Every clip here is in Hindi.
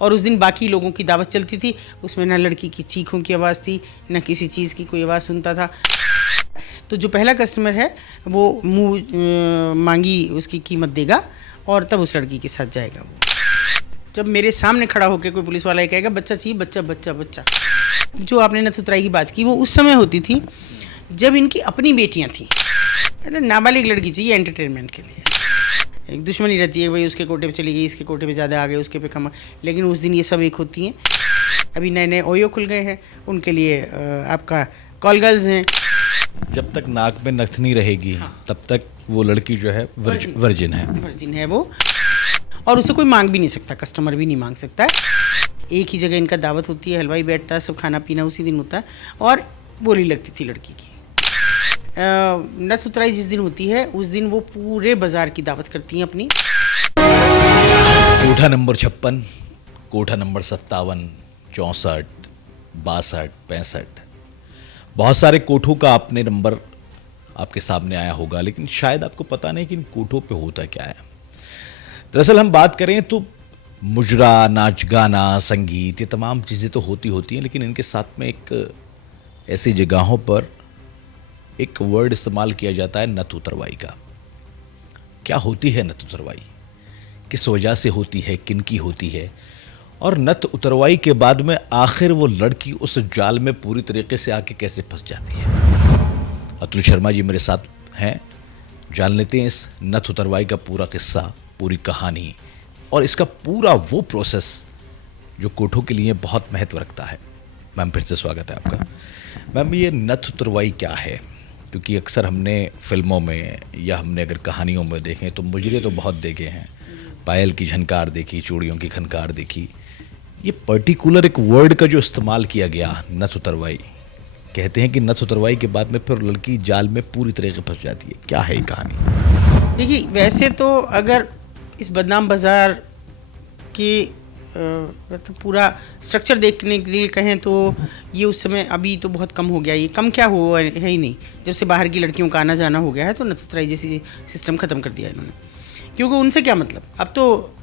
और उस दिन बाकी लोगों की दावत चलती थी, उसमें ना लड़की की चीखों की आवाज़ थी, ना किसी चीज़ की कोई आवाज़ सुनता था। तो जो पहला कस्टमर है वो मुँह मांगी उसकी कीमत देगा और तब उस लड़की के साथ जाएगा। वो जब मेरे सामने खड़ा होकर कोई पुलिस वाला ये कहेगा बच्चा चाहिए, बच्चा बच्चा बच्चा, जो आपने नथुतराई की बात की वो उस समय होती थी जब इनकी अपनी बेटियां थीं। मतलब नाबालिग लड़की चाहिए एंटरटेनमेंट के लिए। एक दुश्मनी रहती है, भाई उसके कोटे पे चली गई, इसके कोटे पे ज़्यादा आ गए, उसके पे कम, लेकिन उस दिन ये सब एक होती हैं। अभी नए नए ओयो खुल गए हैं, उनके लिए आपका कॉल गर्ल्स हैं। जब तक नाक में नथ नहीं रहेगी तब तक वो लड़की जो है वर्जिन है वो, और उसे कोई मांग भी नहीं सकता, कस्टमर भी नहीं मांग सकता। एक ही जगह इनका दावत होती है, हलवाई बैठता है, सब खाना पीना उसी दिन होता है और बोली लगती थी लड़की की। नथुतराई जिस दिन होती है उस दिन वो पूरे बाजार की दावत करती हैं अपनी। कोठा नंबर 56, कोठा नंबर 57, 64, 62, 65, बहुत सारे कोठों का आपने नंबर आपके सामने आया होगा, लेकिन शायद आपको पता नहीं कि इन कोठों पे होता क्या है। दरअसल हम बात करें तो मुजरा, नाच गाना, संगीत, ये तमाम चीज़ें तो होती हैं, लेकिन इनके साथ में एक ऐसी जगहों पर एक वर्ड इस्तेमाल किया जाता है नथ उतरवाई का। क्या होती है नथ उतरवाई, किस वजह से होती है, किन की होती है, और नथ उतरवाई के बाद में आखिर वो लड़की उस जाल में पूरी तरीके से आके कैसे फंस जाती है। अतुल शर्मा जी मेरे साथ हैं, जान लेते हैं इस नथ उतरवाई का पूरा किस्सा, पूरी कहानी और इसका पूरा वो प्रोसेस जो कोठों के लिए बहुत महत्व रखता है। मैम फिर से स्वागत है आपका। मैम ये नथ उतरवाई क्या है, क्योंकि अक्सर हमने फिल्मों में या हमने अगर कहानियों में देखें तो मुजरे तो बहुत देखे हैं, पायल की झनकार देखी, चूड़ियों की खनकार देखी, ये पर्टिकुलर एक वर्ड का जो इस्तेमाल किया गया नथ उतरवाई, कहते हैं कि नथ उतरवाई के बाद में फिर लड़की जाल में पूरी तरीके फंस जाती है। क्या है ये कहानी? देखिए वैसे तो अगर इस बदनाम बाज़ार की तो पूरा स्ट्रक्चर देखने के लिए कहें तो ये उस समय अभी तो बहुत कम हो गया। ये कम क्या हुआ है ही नहीं, जब से बाहर की लड़कियों का आना जाना हो गया है तो नथुतराई जैसी सिस्टम ख़त्म कर दिया इन्होंने। क्योंकि उनसे क्या मतलब, अब तो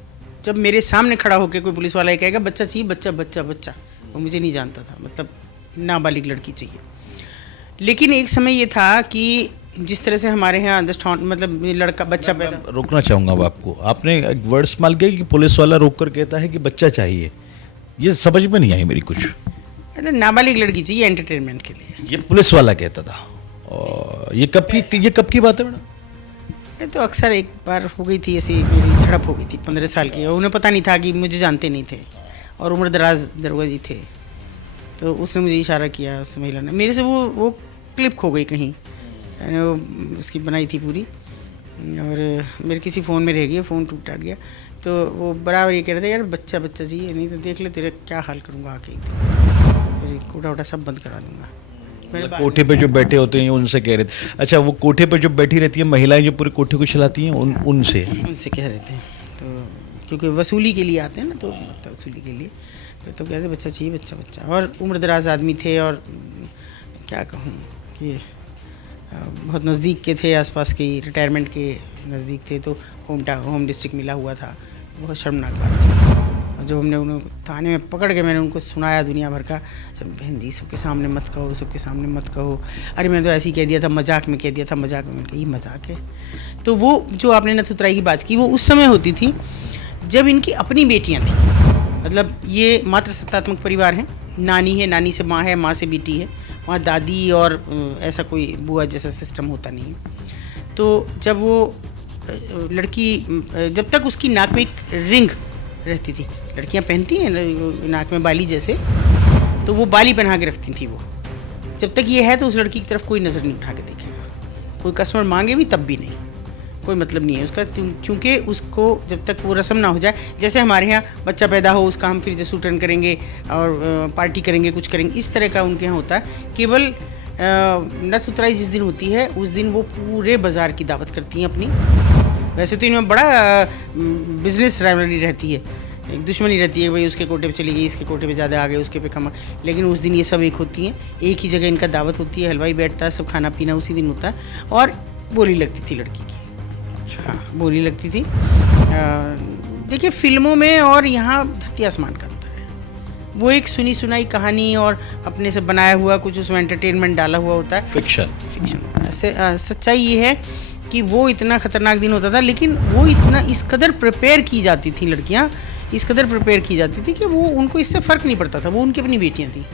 जब मेरे सामने खड़ा होकर कोई पुलिस वाला ये कहेगा बच्चा चाहिए, बच्चा बच्चा बच्चा, वो मुझे नहीं जानता था, मतलब नाबालिग लड़की चाहिए। लेकिन एक समय ये था कि जिस तरह से हमारे यहाँ मतलब लड़का बच्चा पैदा। रोकना चाहूँगा अब आपको, आपने एक वर्ड इस्तेमाल किया कि पुलिस वाला रोक कर कहता है कि बच्चा चाहिए, ये समझ में नहीं आई मेरी कुछ। मतलब नाबालिग लड़की चाहिए एंटरटेनमेंट के लिए, ये पुलिस वाला कहता था। और ये कब की बात है मैडम? ये तो अक्सर एक बार हो गई थी ऐसी, मेरी झड़प हो गई थी 15 साल की, और उन्हें पता नहीं था कि मुझे जानते नहीं थे और उम्र दराज दरोगा जी थे, तो उसने मुझे इशारा किया, उस महिला ने मेरे से वो क्लिप खो गई कहीं, उसकी बनाई थी पूरी, और मेरे किसी फ़ोन में रह गई, फ़ोन टूट टाट गया, तो वो बराबर ये कह रहे थे यार बच्चा बच्चा चाहिए, नहीं तो देख ले तेरा क्या हाल करूँगा आके, फिर कोटा वोटा सब बंद करा दूँगा। कोठे पे जो बैठे होते हैं उनसे कह रहे थे? अच्छा, वो कोठे पे जो बैठी रहती है महिलाएं जो पूरे कोठे को चलाती हैं उनसे कह रहे थे, तो क्योंकि वसूली के लिए आते हैं ना, तो वसूली के लिए तो कहते बच्चा चाहिए, बच्चा बच्चा, और उम्र दराज आदमी थे, और क्या कहूँ कि बहुत नज़दीक के थे, आसपास के रिटायरमेंट के नज़दीक थे, तो होम डिस्ट्रिक्ट मिला हुआ था। बहुत शर्मनाक बात थी। और जब हमने उन्हें थाने में पकड़ के मैंने उनको सुनाया दुनिया भर का, बहन जी सबके सामने मत कहो, सबके सामने मत कहो, अरे मैंने तो ऐसे ही कह दिया था, मजाक में कह दिया था, मजाक में। मैंने कहा ये मजाक है? तो वो जो आपने नथुतराई की बात की वो उस समय होती थी जब इनकी अपनी बेटियाँ थीं। मतलब ये मात्र सत्तात्मक परिवार हैं, नानी है, नानी से माँ है, माँ से बेटी है, वहाँ दादी और ऐसा कोई बुआ जैसा सिस्टम होता नहीं है। तो जब वो लड़की, जब तक उसकी नाक में एक रिंग रहती थी, लड़कियाँ पहनती हैं नाक में बाली जैसे, तो वो बाली पहना के रखती थी वो, जब तक ये है तो उस लड़की की तरफ कोई नज़र नहीं उठा के देखेगा, कोई कस्टमर मांगे भी तब भी नहीं, कोई मतलब नहीं है उसका, क्योंकि उसको जब तक वो रस्म ना हो जाए, जैसे हमारे यहाँ बच्चा पैदा हो उसका हम फिर जैसे टर्न करेंगे और पार्टी करेंगे, कुछ करेंगे, इस तरह का उनके यहाँ होता है। केवल नथ उतराई जिस दिन होती है उस दिन वो पूरे बाज़ार की दावत करती हैं अपनी। वैसे तो इनमें बड़ा बिजनेस राइवलरी रहती है, एक दुश्मनी रहती है, भाई उसके कोटे पे चली गई, इसके कोटे पे ज़्यादा आ गए, उसके पे कम, लेकिन उस दिन ये सब एक होती हैं, एक ही जगह इनका दावत होती है, हलवाई बैठता है, सब खाना पीना उसी दिन होता है, और बोली लगती थी लड़की की। हाँ, बोली लगती थी। देखिए, फिल्मों में और यहाँ धरती आसमान का अंतर है। वो एक सुनी सुनाई कहानी और अपने से बनाया हुआ कुछ उसमें एंटरटेनमेंट डाला हुआ होता है, फिक्शन। सच्चाई ये है कि वो इतना खतरनाक दिन होता था, लेकिन वो इतना इस कदर प्रिपेयर की जाती थी लड़कियाँ, इस कदर प्रिपेयर की जाती थी कि वो उनको इससे फ़र्क नहीं पड़ता था, वो उनकी अपनी बेटियाँ थीं।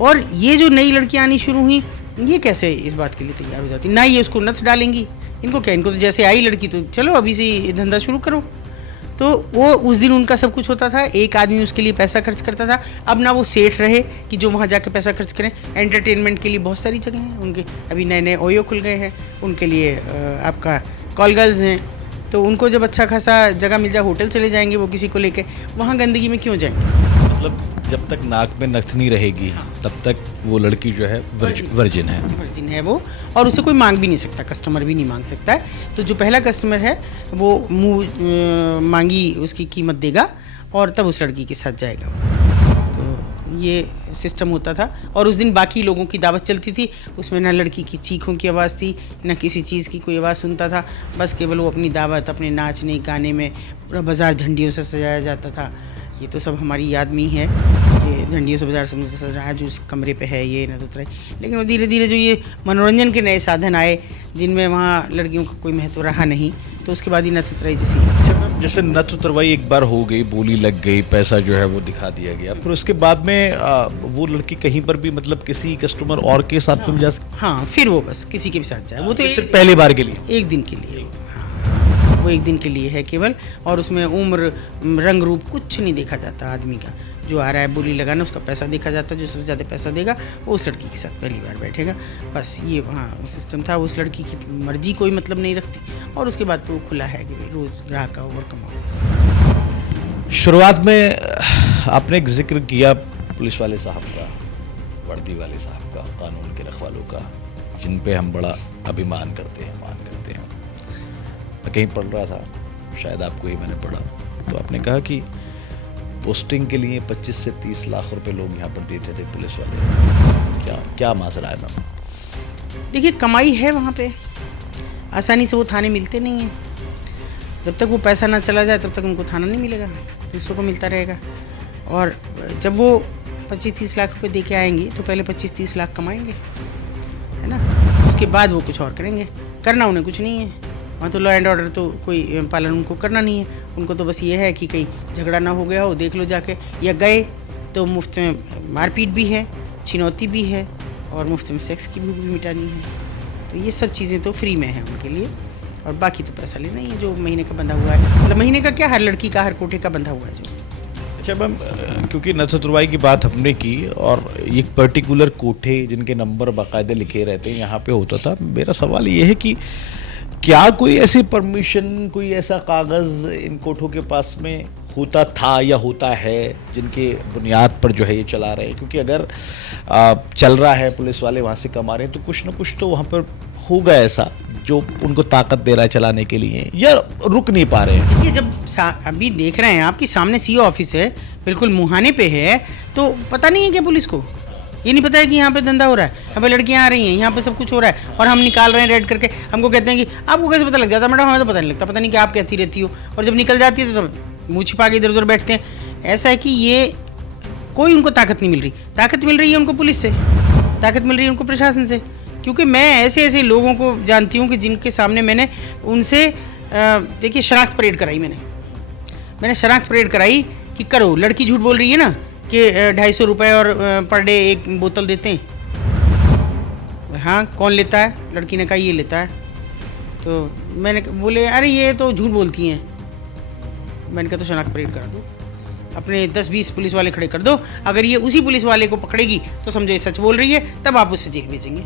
और ये जो नई लड़कियाँ आनी शुरू हुई, ये कैसे इस बात के लिए तैयार हो जाती, ना ये उसको नथ डालेंगी, इनको क्या, इनको तो जैसे आई लड़की तो चलो अभी से ये धंधा शुरू करो। तो वो उस दिन उनका सब कुछ होता था, एक आदमी उसके लिए पैसा खर्च करता था। अब ना वो सेठ रहे कि जो वहाँ जाके पैसा खर्च करें, एंटरटेनमेंट के लिए बहुत सारी जगह हैं उनके, अभी नए नए ओयो खुल गए हैं उनके लिए, आपका कॉल गर्ल्स हैं, तो उनको जब अच्छा खासा जगह मिल जाए होटल चले जाएंगे वो किसी को लेके, वहाँ गंदगी में क्यों जाएंगे। मतलब जब तक नाक में नथनी रहेगी तब तक वो लड़की जो है वर्जिन है वो, और उसे कोई मांग भी नहीं सकता, कस्टमर भी नहीं मांग सकता है। तो जो पहला कस्टमर है वो मुंह मांगी उसकी कीमत देगा और तब उस लड़की के साथ जाएगा। तो ये सिस्टम होता था। और उस दिन बाकी लोगों की दावत चलती थी, उसमें ना लड़की की चीखों की आवाज़ थी, ना किसी चीज़ की कोई आवाज़ सुनता था, बस केवल वो अपनी दावत, अपने नाचने गाने में, पूरा बाज़ार झंडियों से सजाया जाता था। ये तो सब हमारी याद में ही है कि झंडियों से बाजार से सज रहा है, जो उस कमरे पे है ये ना तो। लेकिन वो धीरे धीरे जो ये मनोरंजन के नए साधन आए, जिनमें वहाँ लड़कियों का कोई महत्व रहा नहीं, तो उसके बाद ही नथ उतराई जैसे नथ उतरवाई एक बार हो गई, बोली लग गई, पैसा जो है वो दिखा दिया गया, फिर उसके बाद में वो लड़की कहीं पर भी मतलब किसी कस्टमर और के साथ में जा सकती। हाँ, फिर वो बस किसी के भी साथ जाए, वो तो सिर्फ पहली बार के लिए, एक दिन के लिए, वो एक दिन के लिए है केवल। और उसमें उम्र, रंग रूप कुछ नहीं देखा जाता आदमी का, जो आ रहा है बोली लगाना उसका पैसा देखा जाता है, जो सबसे ज़्यादा पैसा देगा वो उस लड़की के साथ पहली बार बैठेगा, बस ये वहाँ सिस्टम था। उस लड़की की मर्जी कोई मतलब नहीं रखती, और उसके बाद तो वो खुला है कि रोज़ ग्राहक का ओवर कमाओ बस। शुरुआत में आपने एक जिक्र किया पुलिस वाले साहब का, वर्दी वाले साहब का, कानून के रखवालों का, जिन पे हम बड़ा अभिमान करते हैं, मान करते हैं। मैं कहीं पढ़ रहा था, शायद आपको ही मैंने पढ़ा, तो आपने कहा कि पोस्टिंग के लिए 25 से 30 लाख रुपए लोग यहाँ पर देते थे पुलिस वाले। क्या माजरा है मैम? देखिए, कमाई है वहाँ पे, आसानी से वो थाने मिलते नहीं हैं। जब तक वो पैसा ना चला जाए तब तक उनको थाना नहीं मिलेगा, दूसरों को मिलता रहेगा। और जब वो 25-30 लाख रुपए दे के आएंगे तो पहले 25-30 लाख कमाएंगे, है ना, उसके बाद वो कुछ और करेंगे। करना उन्हें कुछ नहीं है वहाँ, तो लॉ एंड ऑर्डर तो कोई पालन उनको करना नहीं है। उनको तो बस ये है कि कहीं झगड़ा ना हो गया हो, देख लो जाके, या गए तो मुफ्त में मारपीट भी है, छिनौती भी है, और मुफ्त में सेक्स की भूख भी मिटानी है। तो ये सब चीज़ें तो फ्री में हैं उनके लिए, और बाकी तो पैसा लेना ही है जो महीने का बंधा हुआ है। मतलब महीने का क्या, हर लड़की का, हर कोठे का बंधा हुआ है जो। अच्छा मैम, क्योंकि नथ उतरवाई की बात हमने की, और एक पर्टिकुलर कोठे जिनके नंबर बाकायदे लिखे रहते हैं यहाँ पे होता था, मेरा सवाल ये है कि क्या कोई ऐसी परमिशन, कोई ऐसा कागज़ इन कोठों के पास में होता था या होता है जिनके बुनियाद पर जो है ये चला रहे हैं? क्योंकि अगर चल रहा है, पुलिस वाले वहाँ से कमा रहे हैं, तो कुछ ना कुछ तो वहाँ पर होगा ऐसा जो उनको ताकत दे रहा है चलाने के लिए, या रुक नहीं पा रहे हैं। देखिए, जब अभी देख रहे हैं आपके सामने सीओ ऑफिस है, बिल्कुल मुहाने पे है, तो पता नहीं है क्या पुलिस को? ये नहीं पता है कि यहाँ पे धंधा हो रहा है, यहाँ पे लड़कियाँ आ रही हैं, यहाँ पे सब कुछ हो रहा है, और हम निकाल रहे हैं रेड करके। हमको कहते हैं कि आपको कैसे पता लग जाता है? मैडम, हमें तो पता नहीं लगता, पता नहीं क्या आप कहती रहती हो, और जब निकल जाती है तो मुँह छिपा के इधर उधर बैठते हैं। ऐसा है कि ये कोई उनको ताकत नहीं मिल रही। ताकत मिल रही है उनको पुलिस से, ताकत मिल रही है उनको प्रशासन से, क्योंकि मैं ऐसे ऐसे लोगों को जानती हूँ कि जिनके सामने मैंने उनसे देखिए शनाख्त परेड कराई। मैंने शनाख्त परेड कराई कि करो, लड़की झूठ बोल रही है ना कि 250 रुपये और पर डे एक बोतल देते हैं। हाँ, कौन लेता है? लड़की ने कहा ये लेता है। तो मैंने बोले अरे ये तो झूठ बोलती हैं। मैंने कहा तो शनाख्त परेड करा दो, अपने 10-20 पुलिस वाले खड़े कर दो, अगर ये उसी पुलिस वाले को पकड़ेगी तो समझो ये सच बोल रही है, तब आप उसे जेल भेजेंगे।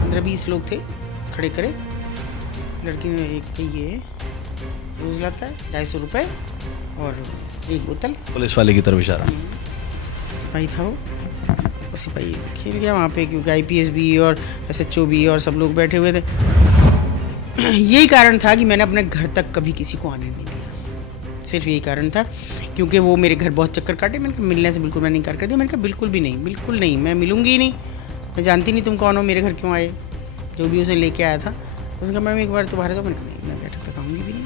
15-20 लोग थे खड़े करे, लड़की ने एक ये रोज़ लाता है 250 रुपये और एक बोतल। पुलिस वाले की तरफ इशारा। सिपाही था वो सिपाही खेल गया वहाँ पे, क्योंकि IPS भी और SHO भी और सब लोग बैठे हुए थे। यही कारण था कि मैंने अपने घर तक कभी किसी को आने नहीं दिया, सिर्फ यही कारण था, क्योंकि वो मेरे घर बहुत चक्कर काटे। मैंने कहा मिलने से बिल्कुल मैंने इनकार कर दिया। मैंने कहा बिल्कुल भी नहीं, बिल्कुल नहीं, मैं मिलूंगी ही नहीं, मैं जानती नहीं तुम कौन हो, मेरे घर क्यों आए। जो भी उसे लेके आया था उसने कहा मैम एक बार तुम्हारे तो, मैंने कहा नहीं, मैं बैठक तक आऊँगी भी नहीं।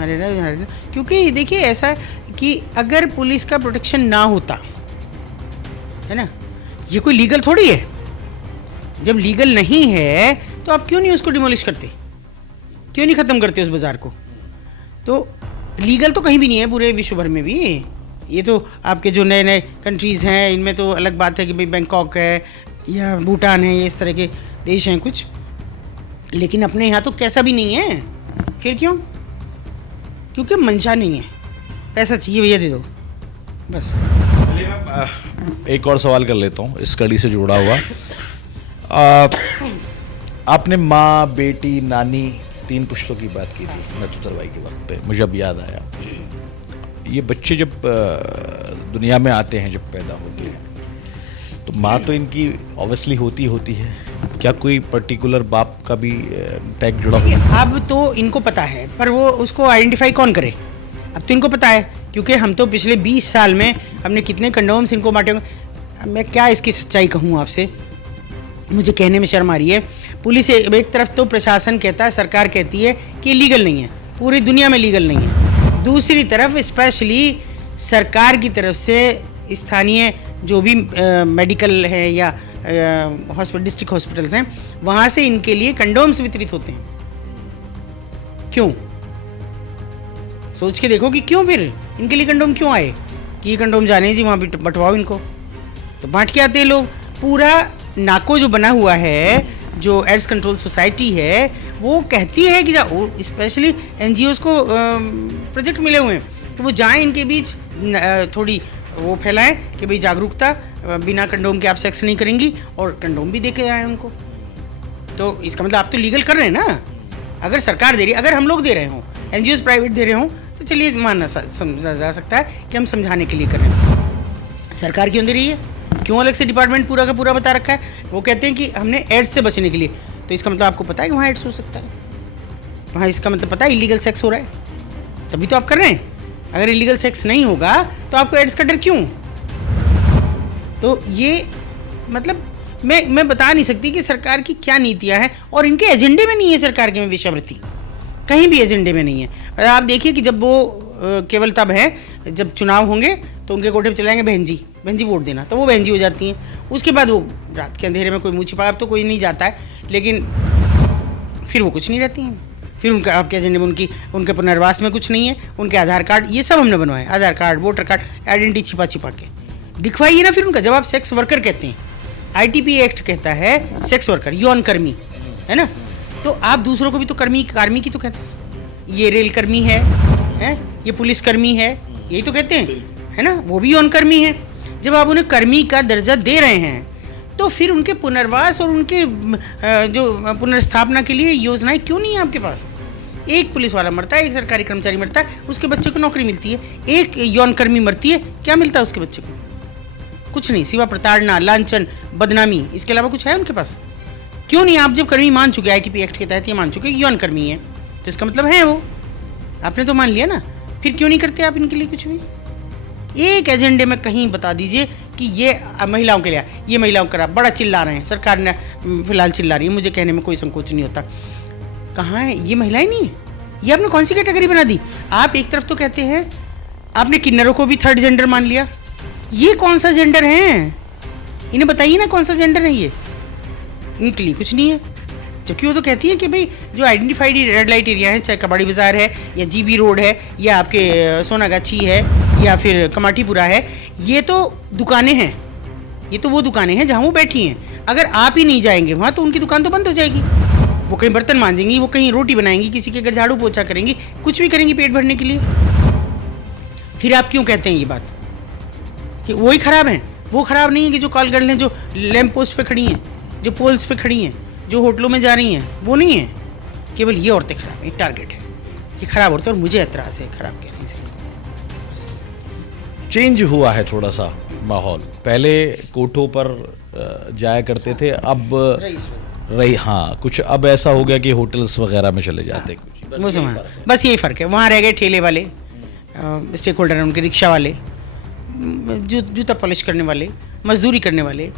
हरियाणा, क्योंकि देखिए ऐसा कि अगर पुलिस का प्रोटेक्शन ना होता, है ना, ये कोई लीगल थोड़ी है। जब लीगल नहीं है तो आप क्यों नहीं उसको डिमोलिश करते, क्यों नहीं ख़त्म करते उस बाज़ार को? तो लीगल तो कहीं भी नहीं है पूरे विश्व भर में भी। ये तो आपके जो नए नए कंट्रीज़ हैं इनमें तो अलग बात है कि भाई बैंकॉक है या भूटान है, ये इस तरह के देश हैं कुछ, लेकिन अपने यहाँ तो कैसा भी नहीं है। फिर क्यों? क्योंकि मंशा नहीं है, पैसा चाहिए भैया दे दो बस। एक और सवाल कर लेता हूँ इस कड़ी से जुड़ा हुआ। आपने माँ, बेटी, नानी, 3 पुश्तों की बात की थी नथुतरबाई के वक्त पे, मुझे अब याद आया। ये बच्चे जब दुनिया में आते हैं, जब पैदा होते हैं, तो माँ तो इनकी ऑब्वियसली होती है, क्या कोई पर्टिकुलर बाप का भी टैग जुड़ा हुआ है? अब तो इनको पता है, पर वो उसको आइडेंटिफाई कौन करे? अब तो इनको पता है, क्योंकि हम तो पिछले 20 साल में हमने कितने कंडोम्स इनको बांटे होंगे। मैं क्या इसकी सच्चाई कहूँ आपसे, मुझे कहने में शर्म आ रही है। पुलिस एक तरफ तो प्रशासन कहता है, सरकार कहती है कि लीगल नहीं है, पूरी दुनिया में लीगल नहीं है। दूसरी तरफ स्पेशली सरकार की तरफ से स्थानीय जो भी मेडिकल है या हॉस्पिटल, डिस्ट्रिक्ट हॉस्पिटल्स हैं, वहाँ से इनके लिए कंडोम्स वितरित होते हैं। क्यों? सोच के देखो कि क्यों फिर इनके लिए कंडोम क्यों आए, कि ये कंडोम जाने जी वहाँ भी बंटवाओ इनको, तो बांट के आते हैं लोग। पूरा नाको जो बना हुआ है, जो एड्स कंट्रोल सोसाइटी है, वो कहती है कि स्पेशली एनजीओज को प्रोजेक्ट मिले हुए हैं तो वो जाएं इनके बीच, थोड़ी वो फैलाएं कि भाई जागरूकता, बिना कंडोम के आप सेक्स नहीं करेंगी, और कंडोम भी दे के आए उनको। तो इसका मतलब आप तो लीगल कर रहे हैं ना। अगर सरकार दे रही, अगर हम लोग दे रहे हों, एनजीओज प्राइवेट दे रहे हों, तो चलिए मानना समझा जा सकता है कि हम समझाने के लिए कर रहे हैं। सरकार क्यों दे रही है? क्यों अलग से डिपार्टमेंट पूरा का पूरा बता रखा है? वो कहते हैं कि हमने एड्स से बचने के लिए। तो इसका मतलब आपको पता है कि वहाँ एड्स हो सकता है, वहाँ इसका मतलब पता है इलीगल सेक्स हो रहा है, तभी तो आप कर रहे हैं। अगर इलीगल सेक्स नहीं होगा तो आपको एड्स का डर क्यों? तो ये मतलब मैं बता नहीं सकती कि सरकार की क्या नीतियाँ हैं, और इनके एजेंडे में नहीं है सरकार के में वेश्यावृत्ति, कहीं भी एजेंडे में नहीं है। और आप देखिए कि जब वो केवल तब है जब चुनाव होंगे तो उनके कोठे पे चले जाएंगे बहन जी वोट देना, तो वो बहन जी हो जाती हैं। उसके बाद वो रात के अंधेरे में कोई मुँह छिपा, अब तो कोई नहीं जाता है, लेकिन फिर वो कुछ नहीं रहती हैं। फिर उनका आपके एजेंडे में उनके पुनर्वास में कुछ नहीं है, उनके आधार कार्ड ये सब हमने बनवाए, आधार कार्ड, वोटर कार्ड, आइडेंटिटी छिपा के दिखवाइए ना। फिर उनका जब आप सेक्स वर्कर कहते हैं, ITP एक्ट कहता है सेक्स वर्कर, यौन कर्मी, है ना, तो आप दूसरों को भी तो कार्मी की तो कहते हैं। ये रेल कर्मी है, ये पुलिस कर्मी है, यही तो कहते हैं, है ना, वो भी यौन कर्मी है। जब आप उन्हें कर्मी का दर्जा दे रहे हैं तो फिर उनके पुनर्वास और उनके जो पुनर्स्थापना के लिए योजनाएं क्यों नहीं है आपके पास? एक पुलिस वाला मरता है, एक सरकारी कर्मचारी मरता है, उसके बच्चे को नौकरी मिलती है। एक यौन कर्मी मरती है, क्या मिलता है उसके बच्चे को? कुछ नहीं, सिवा प्रताड़ना, लांछन, बदनामी, इसके अलावा कुछ है उनके पास? क्यों नहीं? आप जब कर्मी मान चुके, ITP एक्ट के तहत ये मान चुके कि यौन कर्मी है, तो इसका मतलब है वो, आपने तो मान लिया ना। फिर क्यों नहीं करते आप इनके लिए कुछ भी? एक एजेंडे में कहीं बता दीजिए कि ये महिलाओं के लिए, ये महिलाओं का बड़ा चिल्ला रहे हैं, सरकार ने फिलहाल चिल्ला रही है, मुझे कहने में कोई संकोच नहीं होता। कहाँ है ये? महिलाएं नहीं है, ये आपने कौन सी कैटेगरी बना दी? आप एक तरफ तो कहते हैं आपने किन्नरों को भी थर्ड जेंडर मान लिया, ये कौन सा जेंडर है? इन्हें बताइए ना कौन सा जेंडर है ये। इनके लिए कुछ नहीं है, जबकि वो तो कहती है कि भाई जो आइडेंटिफाइड रेड लाइट एरिया है, चाहे कबाड़ी बाज़ार है या GB रोड है या आपके सोनागाछी है या फिर कमाटीपुरा है, ये तो दुकानें हैं, ये तो वो दुकानें हैं जहाँ वो बैठी हैं। अगर आप ही नहीं जाएंगे वहाँ तो उनकी दुकान तो बंद हो जाएगी। वो कहीं बर्तन मांजेंगी, वो कहीं रोटी बनाएंगी, किसी के घर झाड़ू पोछा करेंगी, कुछ भी करेंगी पेट भरने के लिए। फिर आप क्यों कहते हैं ये बात कि वही ख़राब हैं? वो ख़राब नहीं है कि जो कॉल गर्ल हैं, जो लैंप पोस्ट पे खड़ी हैं, जो पोल्स पे खड़ी हैं, जो होटलों में जा रही हैं, वो नहीं है। केवल ये औरतें ख़राब हैं, टारगेट है ये ख़राब औरतें, और मुझे एतराज़ है ख़राब कहने से। चेंज हुआ है थोड़ा सा माहौल, पहले कोठों पर जाया करते थे, अब हाँ कुछ अब ऐसा हो गया कि होटल्स वगैरह में चले जाते हैं। वो समझ, बस यही फ़र्क है। वहाँ रह गए ठेले वाले, स्टेक होल्डर हैं उनके, रिक्शा वाले, जूता पॉलिश करने वाले, मजदूरी करने वाले,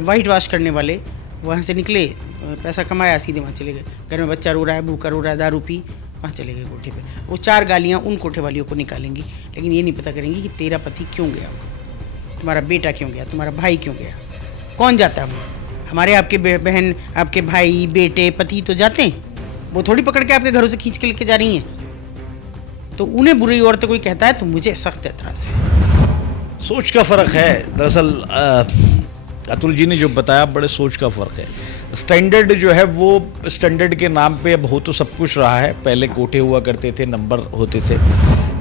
वाइट वॉश करने वाले, वहाँ से निकले, पैसा कमाया, सीधे वहाँ चले गए। घर में बच्चा रो रहा है, भूखा रो रहा है, दारू पी, वहाँ चले गए कोठे पे, वो 4 गालियाँ उन कोठे वालियों को निकालेंगी, लेकिन ये नहीं पता करेंगी कि तेरा पति क्यों गया, तुम्हारा बेटा क्यों गया, तुम्हारा भाई क्यों गया, कौन जाता है वहाँ। हमारे आपके बहन, आपके भाई, बेटे, पति तो जाते हैं, वो थोड़ी पकड़ के आपके घरों से खींच के लेके जा रही हैं। तो उन्हें बुरी औरतें कोई कहता है तो मुझे सख्त एतराज़ है। सोच का फ़र्क है दरअसल। अतुल जी ने जो बताया, बड़े सोच का फ़र्क है। स्टैंडर्ड जो है वो स्टैंडर्ड के नाम पे अब हो तो सब कुछ रहा है। पहले कोठे हुआ करते थे, नंबर होते थे,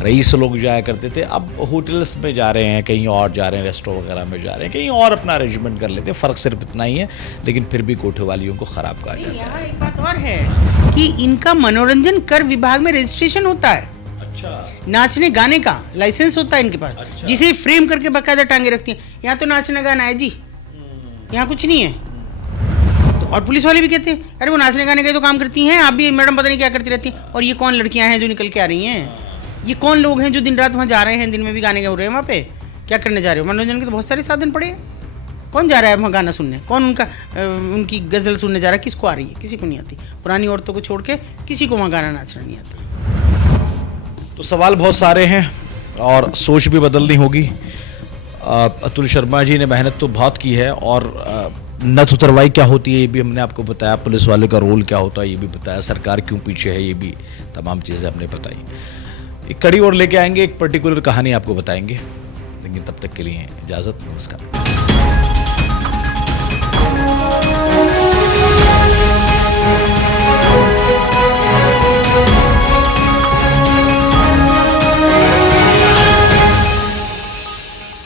रईस लोग जाया करते थे। अब होटल्स में जा रहे हैं, कहीं और जा रहे हैं, रेस्टोरेंट वगैरह में जा रहे हैं, कहीं और अपना अरेंजमेंट कर लेते हैं। फ़र्क सिर्फ इतना ही है, लेकिन फिर भी कोठे वालियों को ख़राब कहा जाता है। यहाँ एक बात और है कि इनका मनोरंजन कर विभाग में रजिस्ट्रेशन होता है। नाचने गाने का लाइसेंस होता है इनके पास। जिसे फ्रेम करके बाकायदा टांगे रखती हैं। यहाँ तो नाचना गाना है जी, यहाँ कुछ नहीं है। तो और पुलिस वाले भी कहते हैं अरे वो नाचने गाने का तो काम करती हैं, आप भी मैडम पता नहीं क्या करती रहती हैं। और ये कौन लड़कियां हैं जो निकल के आ रही हैं, ये कौन लोग हैं जो दिन रात वहाँ जा रहे हैं, दिन में भी गाने गा रहे हैं, वहाँ पे क्या करने जा रहे हो। मनोरंजन के तो बहुत सारे साधन पड़े हैं। कौन जा रहा है वहाँ गाना सुनने, कौन उनकी गज़ल सुनने जा रहा है, किसको आ रही है, किसी को नहीं आती। पुरानी औरतों को छोड़ के किसी को वहाँ गाना नाचना नहीं आता। तो सवाल बहुत सारे हैं और सोच भी बदलनी होगी। अतुल शर्मा जी ने मेहनत तो बहुत की है, और नथ उतरवाई क्या होती है ये भी हमने आपको बताया, पुलिस वाले का रोल क्या होता है ये भी बताया, सरकार क्यों पीछे है ये भी तमाम चीज़ें हमने बताई। एक कड़ी और लेके आएंगे, एक पर्टिकुलर कहानी आपको बताएंगे, लेकिन तब तक के लिए इजाज़त, नमस्कार।